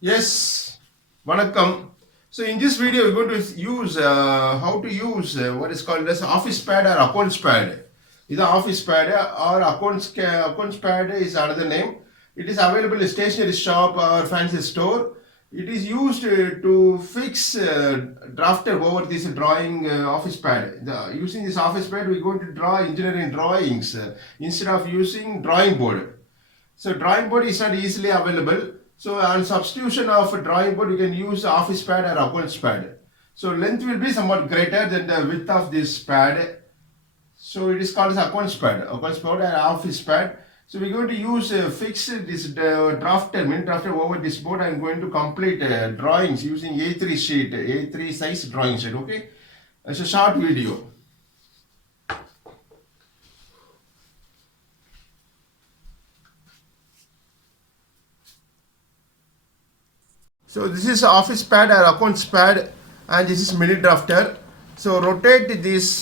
Yes, Vanakkam. So in this video, we're going to use how to use what is called as office pad or accounts pad. Is office pad or accounts pad is another name. It is available in stationery shop or fancy store. It is used to fix drafter over this drawing office pad. Using this office pad, we're going to draw engineering drawings instead of using drawing board. So drawing board is not easily available. So on substitution of a drawing board, you can use office pad or accounts pad. So length will be somewhat greater than the width of this pad. So it is called as accounts pad or office pad. So we're going to use fix this drafter, mini drafter over this board. I'm going to complete drawings using A3 sheet, A3 size drawing sheet. Okay, it's a short video. So this is office pad or accounts pad, and this is mini drafter. So rotate this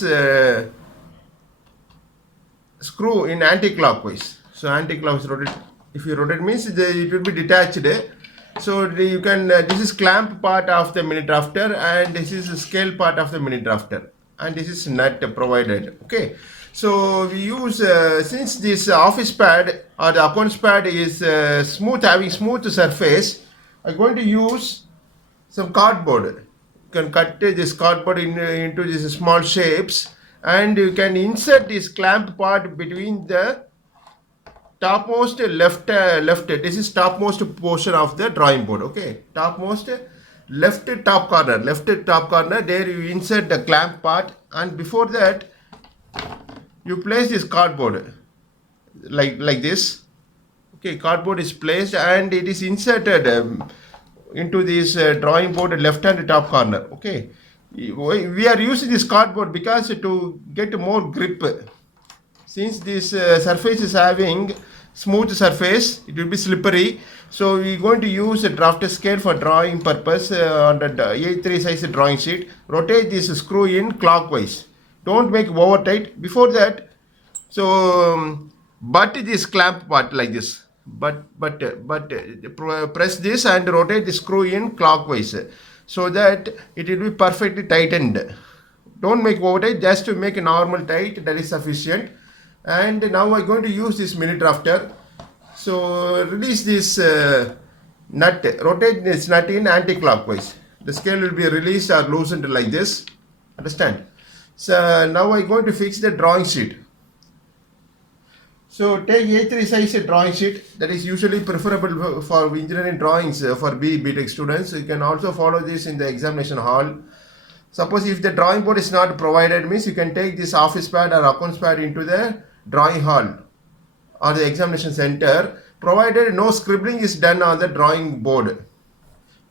screw in anti-clockwise. So anti-clockwise rotate. If you rotate means it will be detached. So you can this is clamp part of the mini drafter, and this is the scale part of the mini drafter, and this is nut provided. Okay. So we use since this office pad or the accounts pad is smooth, having smooth surface. I'm going to use some cardboard. You can cut this cardboard into these small shapes, and you can insert this clamp part between the topmost left. This is topmost portion of the drawing board. Okay, topmost left top corner. There you insert the clamp part, and before that you place this cardboard like this. Okay, cardboard is placed and it is inserted into this drawing board left hand top corner. Okay, we are using this cardboard because to get more grip. Since this surface is having smooth surface, it will be slippery. So we're going to use a drafter scale for drawing purpose on the A3 size drawing sheet. Rotate this screw in clockwise. Don't make over tight. Before that, so butt this clamp part like this. Press this and rotate the screw in clockwise so that it will be perfectly tightened. Don't make over tight, just to make a normal tight, that is sufficient. And now I'm going to use this mini drafter. So release this nut, rotate this nut in anti-clockwise. The scale will be released or loosened like this. Understand? So now I'm going to fix the drawing sheet. So take A3 size drawing sheet, that is usually preferable for engineering drawings for B.Tech students. You can also follow this in the examination hall. Suppose if the drawing board is not provided, means you can take this office pad or accounts pad into the drawing hall or the examination center, provided no scribbling is done on the drawing board.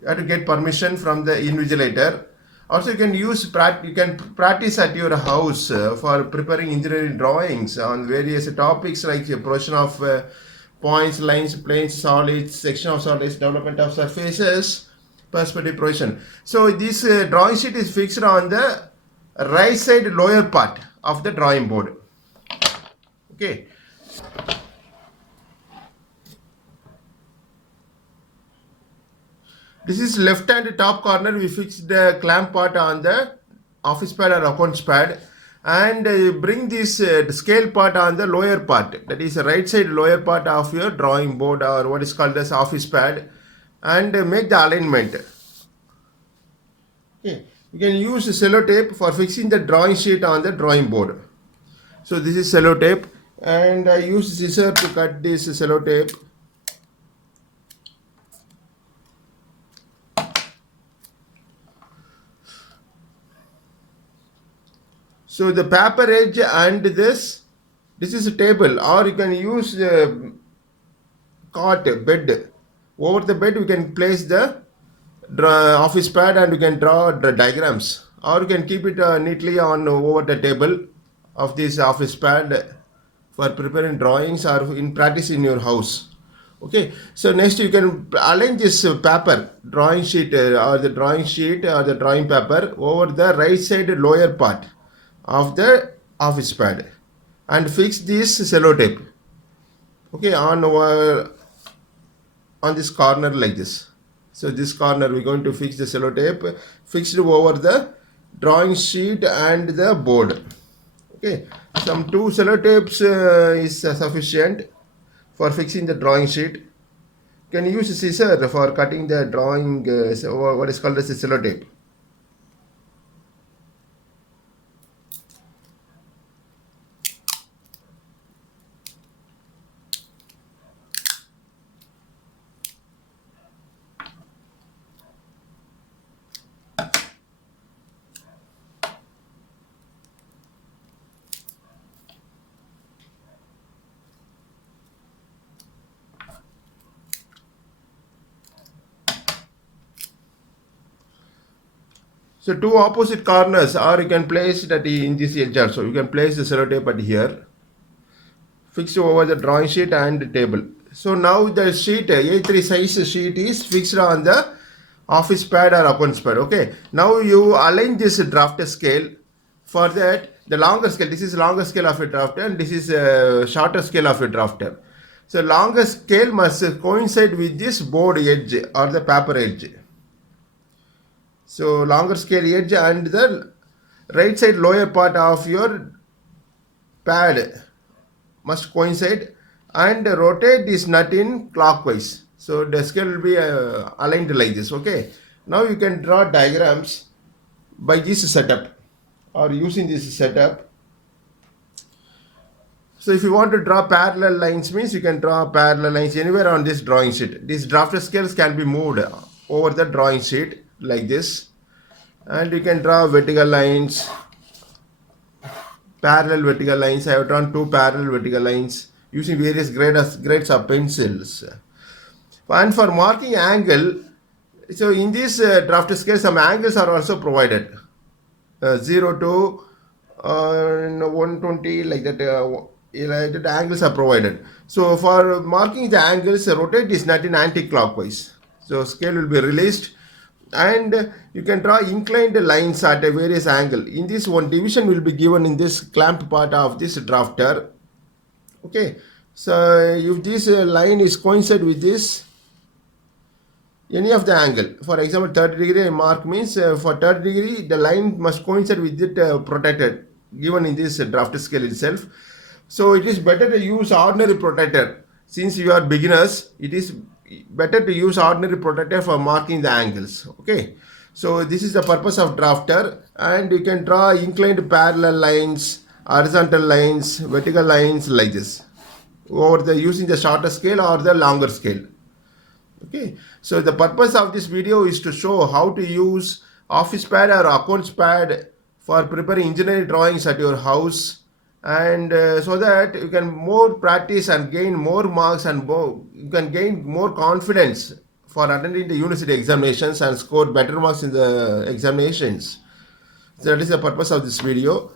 You have to get permission from the invigilator. Also, you can practice at your house for preparing engineering drawings on various topics like portion of points, lines, planes, solids, section of solids, development of surfaces, perspective projection. So this drawing sheet is fixed on the right side lower part of the drawing board. Okay. This is left hand top corner. We fixed the clamp part on the office pad or accounts pad, and bring this scale part on the lower part, that is the right side lower part of your drawing board or what is called as office pad, and make the alignment. Okay, you can use sellotape for fixing the drawing sheet on the drawing board. So this is sellotape, and I use scissor to cut this sellotape. So the paper edge and this is a table, or you can use cot bed. Over the bed we can place the office pad and you can draw the diagrams, or you can keep it neatly on over the table of this office pad for preparing drawings or in practice in your house. Okay, so next you can align this paper drawing sheet or the drawing paper over the right side lower part of the office pad and fix this sellotape. Okay, on this corner like this. So this corner we're going to fix the sellotape fixed over the drawing sheet and the board. Okay, some two sellotapes is sufficient for fixing the drawing sheet. You can use a scissor for cutting the drawing, what is called as a sellotape. So two opposite corners, or you can place it in this edge also. You can place the sellotape at here, fixed over the drawing sheet and the table. So now the sheet, A3 size sheet is fixed on the office pad or accounts pad. Okay. Now you align this drafter scale. For that, the longer scale, this is longer scale of a drafter and this is a shorter scale of a drafter. So longer scale must coincide with this board edge or the paper edge. So longer scale edge and the right side lower part of your pad must coincide, and rotate this nut in clockwise. So the scale will be aligned like this. Okay. Now you can draw diagrams by this setup or using this setup. So if you want to draw parallel lines, means you can draw parallel lines anywhere on this drawing sheet. These drafter scales can be moved over the drawing sheet like this, and you can draw vertical lines, parallel vertical lines. I have drawn two parallel vertical lines using various grades of pencils. And for marking angle, so in this drafter scale, some angles are also provided. 0 to 120, like that. The angles are provided. So for marking the angles, rotate this nut in anti-clockwise. So scale will be released, and you can draw inclined lines at a various angle. In this, one division will be given in this clamp part of this drafter. Okay. So if this line is coincide with this, any of the angle, for example 30 degree mark means for 30 degree the line must coincide with it protected given in this drafter scale itself. So it is better to use ordinary protractor. Since you are beginners, it is better to use ordinary protractor for marking the angles. Okay. So this is the purpose of drafter, and you can draw inclined parallel lines, horizontal lines, vertical lines like this over the using the shorter scale or the longer scale. Okay. So the purpose of this video is to show how to use office pad or accounts pad for preparing engineering drawings at your house, and so that you can more practice and gain more marks, and you can gain more confidence for attending the university examinations and score better marks in the examinations. So that is the purpose of this video.